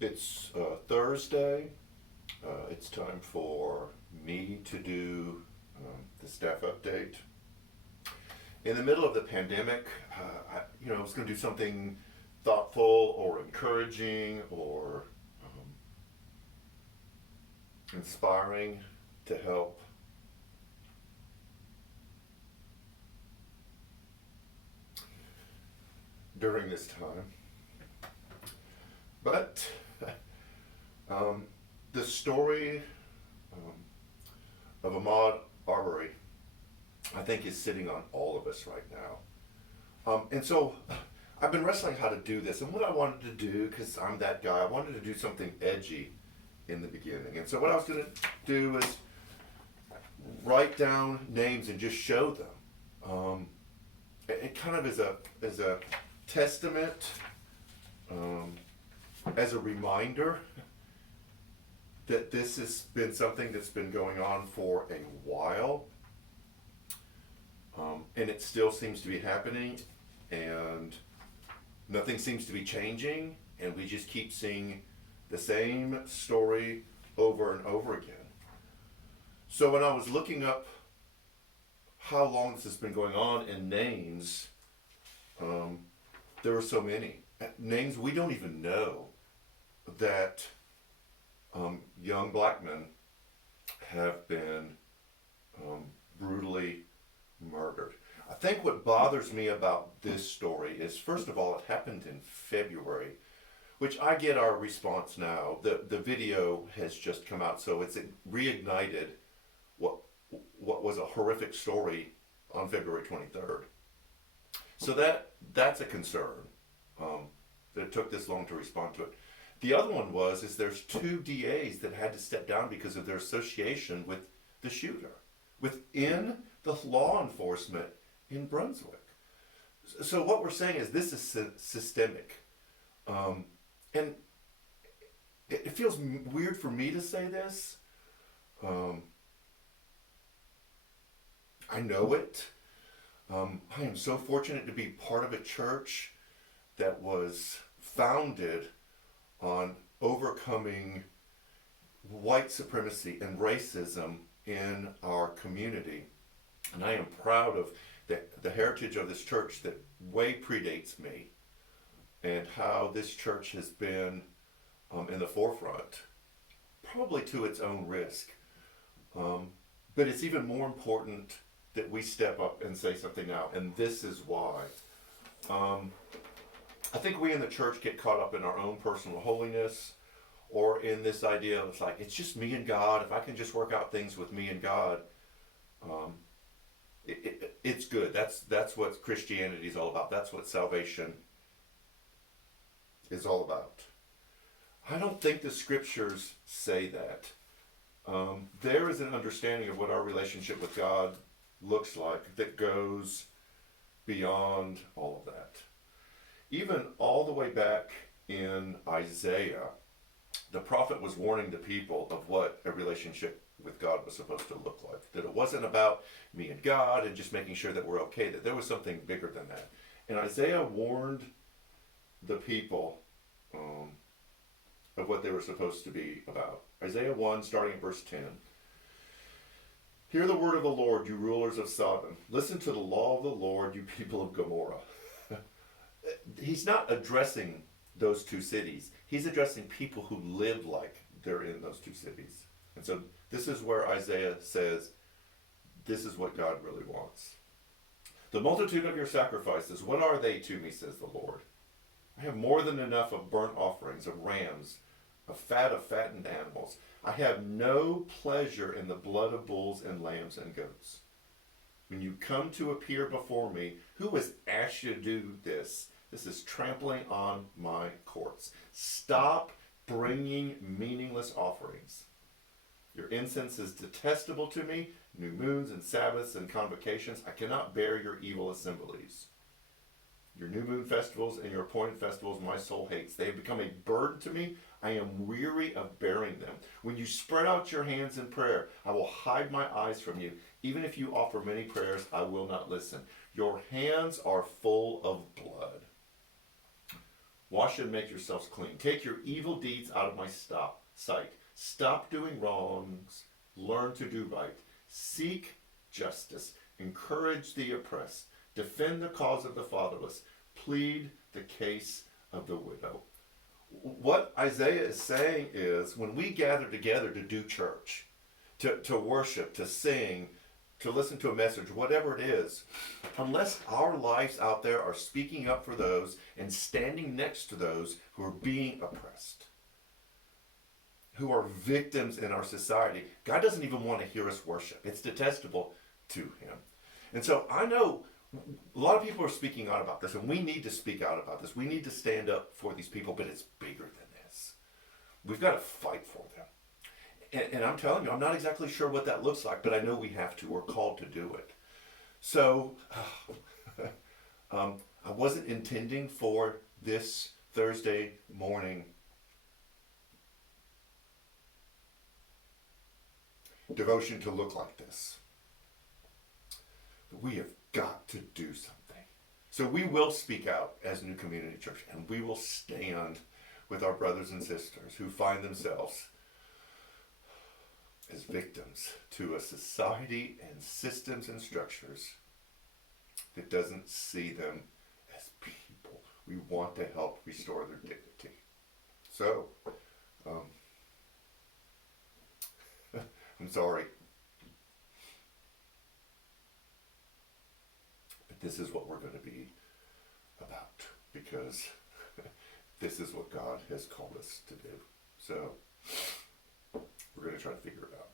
It's Thursday. It's time for me to do the staff update. In the middle of the pandemic, I was going to do something thoughtful or encouraging or inspiring to help during this time. But um, the story of Ahmaud Arbery, I think, is sitting on all of us right now. And so I've been wrestling how to do this. And what I wanted to do, because I'm that guy, I wanted to do something edgy in the beginning. And so what I was going to do is write down names and just show them. It kind of is a testament, um, as a reminder that this has been something that's been going on for a while, and it still seems to be happening, and nothing seems to be changing, and we just keep seeing the same story over and over again. So when I was looking up how long this has been going on in names, there were so many names we don't even know that young black men have been brutally murdered. I think what bothers me about this story is, first of all, it happened in February, which I get our response now. The video has just come out, so it's reignited what was a horrific story on February 23rd. So that's a concern, that it took this long to respond to it. The other one is there's two DAs that had to step down because of their association with the shooter within the law enforcement in Brunswick. So what we're saying is this is systemic, and it feels weird for me to say this. I know it. I am so fortunate to be part of a church that was founded on overcoming white supremacy and racism in our community. And I am proud of the heritage of this church that way predates me, and how this church has been in the forefront, probably to its own risk. But it's even more important that we step up and say something now, and this is why. I think we in the church get caught up in our own personal holiness, or in this idea of it's just me and God. If I can just work out things with me and God, it's good. That's what Christianity is all about. That's what salvation is all about. I don't think the scriptures say that. There is an understanding of what our relationship with God looks like that goes beyond all of that. Even all the way back in Isaiah, the prophet was warning the people of what a relationship with God was supposed to look like. That it wasn't about me and God and just making sure that we're okay, that there was something bigger than that. And Isaiah warned the people of what they were supposed to be about. Isaiah 1, starting at verse 10. Hear the word of the Lord, you rulers of Sodom. Listen to the law of the Lord, you people of Gomorrah. He's not addressing those two cities. He's addressing people who live like they're in those two cities. And so this is where Isaiah says, this is what God really wants. The multitude of your sacrifices, what are they to me, says the Lord? I have more than enough of burnt offerings, of rams, of fat of fattened animals. I have no pleasure in the blood of bulls and lambs and goats. When you come to appear before me, who has asked you to do this? This is trampling on my courts. Stop bringing meaningless offerings. Your incense is detestable to me, new moons and Sabbaths and convocations. I cannot bear your evil assemblies. Your new moon festivals and your appointed festivals my soul hates. They have become a burden to me. I am weary of bearing them. When you spread out your hands in prayer, I will hide my eyes from you. Even if you offer many prayers, I will not listen. Your hands are full of blood. Wash and make yourselves clean. Take your evil deeds out of my sight. Stop doing wrongs. Learn to do right. Seek justice. Encourage the oppressed. Defend the cause of the fatherless. Plead the case of the widow. What Isaiah is saying is when we gather together to do church, to worship, to sing, to listen to a message, whatever it is, unless our lives out there are speaking up for those and standing next to those who are being oppressed, who are victims in our society, God doesn't even want to hear us worship. It's detestable to him. And so I know a lot of people are speaking out about this, and we need to speak out about this. We need to stand up for these people, but it's bigger than this. We've got to fight for them. And I'm telling you, I'm not exactly sure what that looks like, but I know we have to. We're called to do it. So, I wasn't intending for this Thursday morning devotion to look like this. We have got to do something. So we will speak out as New Community Church, and we will stand with our brothers and sisters who find themselves as victims to a society and systems and structures that doesn't see them as people. We want to help restore their dignity. So, I'm sorry. But this is what we're going to be about, because this is what God has called us to do. So, we're going to try to figure it out.